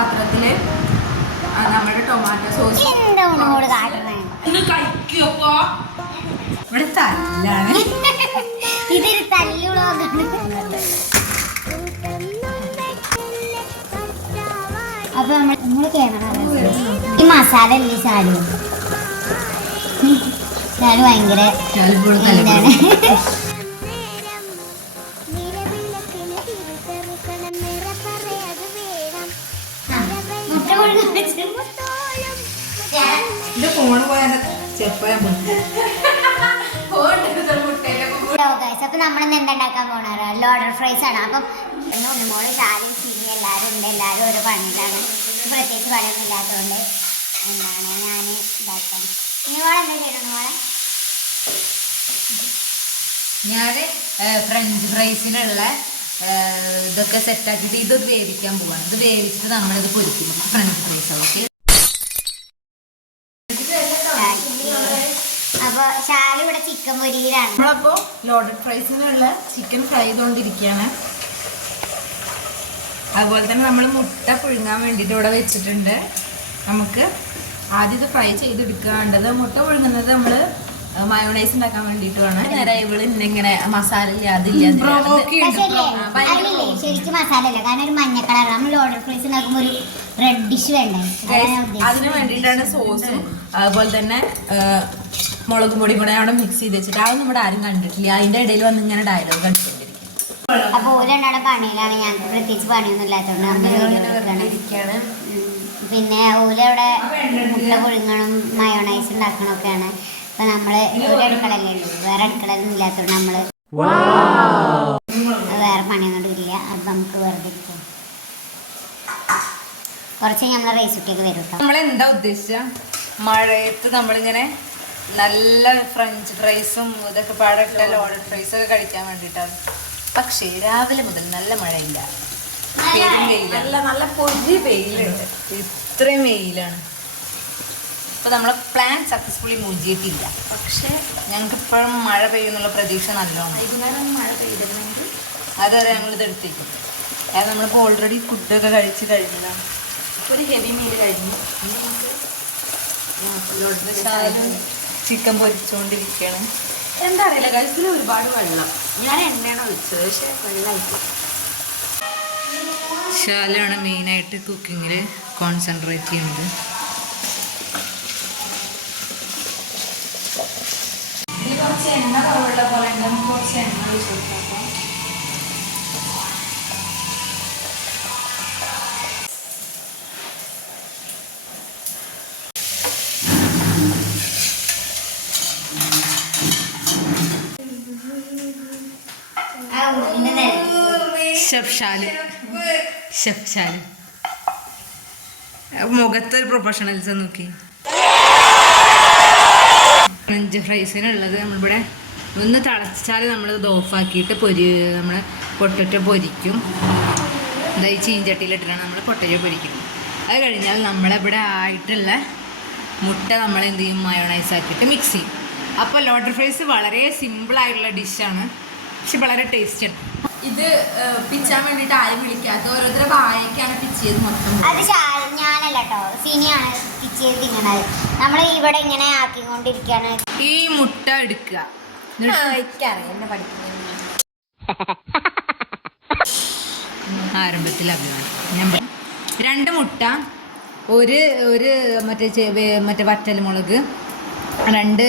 പാത്രത്തില് നമ്മുടെ tomato sauce ഇവിടെ തല്ലാണ്. ഇതൊരു തല്ലുള്ളതാണ്. അപ്പൊ നമ്മള് ക്യാമറ ഈ മസാല അല്ലേ ചാലു ഭയങ്കര എന്താണ് ഫോൺ പോയാൽ അപ്പൊ നമ്മളിന്ന് എന്താ ഉണ്ടാക്കാൻ പോണാറ് ലോഡർ ഫ്രൈസ് ആണ്. അപ്പം മോള് ചാലും ചിരി എല്ലാവരും ഉണ്ട്, എല്ലാവരും ഓരോ പണിയിലാണ്. പ്രത്യേകിച്ച് പണിയൊന്നും ഇല്ലാത്തതുകൊണ്ട് എന്താണ് ഞാൻ ഇതാക്കാൻ. ഇനി മോളെ എന്താ ചെയ്യണം? മോളെ ഞാന് ഫ്രഞ്ച് ഫ്രൈസിനുള്ള ഇതൊക്കെ സെറ്റാക്കിയിട്ട് ഇത് വേവിക്കാൻ പോവാണ്. ഇത് വേവിച്ചിട്ട് നമ്മളിത് പൊരിക്കും ഫ്രഞ്ച് ഫ്രൈസ്. ഓക്കെ, അപ്പൊ ശാലു ഇവിടെ ചിക്കൻ പൊരിയിലാണ്. നമ്മളപ്പോ ലോഡഡ് ഫ്രൈസിനുള്ള ചിക്കൻ ഫ്രൈ ചെയ്തുകൊണ്ടിരിക്കുകയാണ്. അതുപോലെ തന്നെ നമ്മൾ മുട്ട പുഴുങ്ങാൻ വേണ്ടിയിട്ട് ഇവിടെ വെച്ചിട്ടുണ്ട്. നമുക്ക് ആദ്യം ഇത് ഫ്രൈ ചെയ്തെടുക്കാണ്ടത്. മുട്ട പുഴുങ്ങുന്നത് നമ്മൾ മയോണൈസ് ഉണ്ടാക്കാൻ വേണ്ടിയിട്ട് വേണം. നേരെ ഇവള് ഇങ്ങനെ മസാല ഇല്ല അതില്ല ശരിക്കും മസാല അല്ല, കാരണം ഒരു മഞ്ഞ കളർ. നമ്മൾ ലോഡഡ് ഫ്രൈസ് ഉണ്ടാക്കുമ്പോൾ ഒരു റെഡിഷ് വേണ്ടേ, അതിന് വേണ്ടിയിട്ടാണ് സോസും അതുപോലെ തന്നെ മുളക് പൊടി കൂടെ അവിടെ മിക്സ് ചെയ്ത് വെച്ചിട്ട്. അതൊന്നും ഇവിടെ ആരും കണ്ടിട്ടില്ല. അതിന്റെ ഇടയിൽ വന്ന് ഇങ്ങനെ ഡയലോഗ് കണ്ടിട്ടിരിക്കും. അപ്പൊ ഓലെണ്ണയുടെ പണിയിലാണ്. ഞങ്ങൾക്ക് പ്രത്യേകിച്ച് പണിയൊന്നും ഇല്ലാത്തതുകൊണ്ട് പിന്നെ ഓലവിടെ മുട്ട പുഴുങ്ങണം മയോണൈസ് ഉണ്ടാക്കണം ഒക്കെയാണ്. അപ്പൊ നമ്മള് ഒരു അടുക്കളല്ലേ ഉള്ളൂ, വേറെ അടുക്കളയൊന്നും ഇല്ലാത്തതുകൊണ്ട് നമ്മള് വേറെ പണിയൊന്നും ഇല്ല. അപ്പൊ നമുക്ക് വെറുതെ ഇരിക്കാം. കുറച്ച് നമ്മളെ റൈസ് കുട്ടിയൊക്കെ വരും കേട്ടോ. നമ്മളെന്താ ഉദ്ദേശിച്ച മഴയത്ത് നമ്മളിങ്ങനെ നല്ല ഫ്രഞ്ച് ഫ്രൈസും ഇതൊക്കെ പാടിട്ടുള്ള ലോഡഡ് ഫ്രൈസ് ഒക്കെ കഴിക്കാൻ വേണ്ടിയിട്ടാണ്. പക്ഷേ രാവിലെ മുതൽ നല്ല മഴയില്ല, നല്ല പൊരി വെയിലുണ്ട്. ഇത്രയും വെയിലാണ്. അപ്പോൾ നമ്മളെ പ്ലാൻ സക്സസ്ഫുള്ളി മുഞ്ചിയിട്ടില്ല. പക്ഷേ ഞങ്ങൾക്ക് ഇപ്പോഴും മഴ പെയ്യുന്നുള്ള പ്രതീക്ഷ നല്ലോണം. വൈകുന്നേരം മഴ പെയ്തിരുന്നെങ്കിൽ അതുവരെ ഞങ്ങളിത് എടുത്തേക്കും. കാരണം നമ്മളിപ്പോൾ ഓൾറെഡി ഫുഡൊക്കെ കഴിച്ച് കഴിഞ്ഞതാണ്. ഇപ്പോൾ ഒരു ഹെവി മീൽ കഴിഞ്ഞു. ചിക്കൻ പൊരിച്ചുകൊണ്ടിരിക്കുകയാണ്. എന്താ അറിയില്ല, കഴിച്ചിൽ ഒരുപാട് വെള്ളം. ഞാൻ എണ്ണയാണ് ഒഴിച്ചത്, പക്ഷെ വെള്ളമായിട്ട്. ശാലാണ് മെയിനായിട്ട് കുക്കിങ്ങിൽ കോൺസെൻട്രേറ്റ് ചെയ്യുന്നത്. കുറച്ച് എണ്ണ കുറവുള്ള പോലെ നമുക്ക് കുറച്ച് എണ്ണ ഒഴിച്ച് കൊടുക്കാം. ഷെഫ് മുഖത്തൊരു പ്രൊഫഷണൽസ് നോക്കി. ഫ്രഞ്ച് ഫ്രൈസിനുള്ളത് നമ്മളിവിടെ ഒന്ന് തിളച്ചാൽ നമ്മളിത് ഓഫാക്കിയിട്ട് നമ്മൾ പൊട്ടറ്റോ പൊരിക്കും. ഈ ചീഞ്ചട്ടിയിലിട്ടിട്ടാണ് നമ്മൾ പൊട്ടറ്റോ പൊരിക്കുന്നത്. അത് കഴിഞ്ഞാൽ നമ്മളിവിടെ ആയിട്ടുള്ള മുട്ട നമ്മൾ എന്ത് ചെയ്യും, മയോണൈസ് ആക്കിയിട്ട് മിക്സ് ചെയ്യും. അപ്പോൾ ലോഡഡ് ഫ്രൈസ് വളരെ സിമ്പിളായിട്ടുള്ള ഡിഷാണ്, പക്ഷെ വളരെ ടേസ്റ്റിയാണ്. ഇത് പിച്ചാൻ വേണ്ടിയിട്ട് ആരും വിളിക്കാത്ത ഓരോരുത്തരുടെ വായക്കാണ് പിച്ചിയത് മൊത്തം. അത് ഞാനല്ല കേട്ടോ, സിനിയാണ് പിച്ചിയത് തിന്നണത്. നമ്മൾ ഇവിടെ ഇങ്ങനെ ആക്കിക്കൊണ്ടിരിക്കുകയാണ്. ഈ മുട്ട എടുക്കുക, ആരംഭത്തിൽ അഭിമാനം. 2 മുട്ട, ഒരു മറ്റേ വറ്റൽമുളക്, 2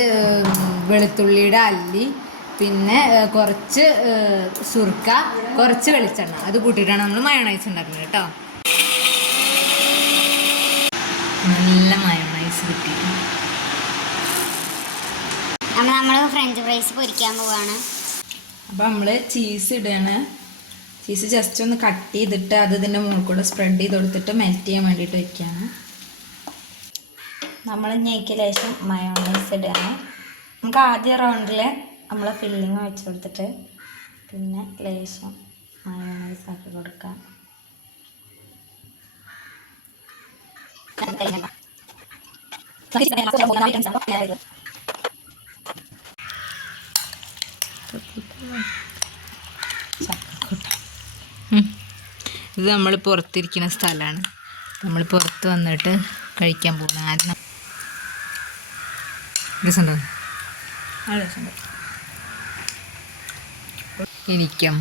വെളുത്തുള്ളിയുടെ അല്ലി, പിന്നെ കുറച്ച് സുർക്ക, കുറച്ച് വെളിച്ചെണ്ണ, അത് കൂട്ടിയിട്ടാണ് നമ്മൾ മയോണൈസ് ഉണ്ടാക്കുന്നത് കേട്ടോ. നല്ല മയോണൈസ് കിട്ടി. നമ്മൾ ഫ്രഞ്ച് ഫ്രൈസ് പൊരിക്കാൻ പോവാണ്. അപ്പോൾ നമ്മൾ ചീസ് ഇടുകയാണ്. ചീസ് ജസ്റ്റ് ഒന്ന് കട്ട് ചെയ്തിട്ട് അത് ഇതിൻ്റെ മുകളിൽ കൂടെ സ്പ്രെഡ് ചെയ്ത് കൊടുത്തിട്ട് മെൽറ്റ് ചെയ്യാൻ വേണ്ടിയിട്ട് വയ്ക്കുകയാണ്. നമ്മൾ ഞെക്കിയ ലേശം മയോണൈസ് ഇടുകയാണ്. നമുക്ക് ആദ്യ റൗണ്ടിൽ നമ്മൾ ഫില്ലിങ് വെച്ച് കൊടുത്തിട്ട് പിന്നെ ലേശം മയോണൈസ് ആക്കി കൊടുക്കാം. ഇത് നമ്മൾ പുറത്തിരിക്കുന്ന സ്ഥലമാണ്. നമ്മൾ പുറത്ത് വന്നിട്ട് കഴിക്കാൻ പോകുന്നത്. കാരണം രസമുണ്ടോ? നല്ല രസമുണ്ട്. എനിക്കും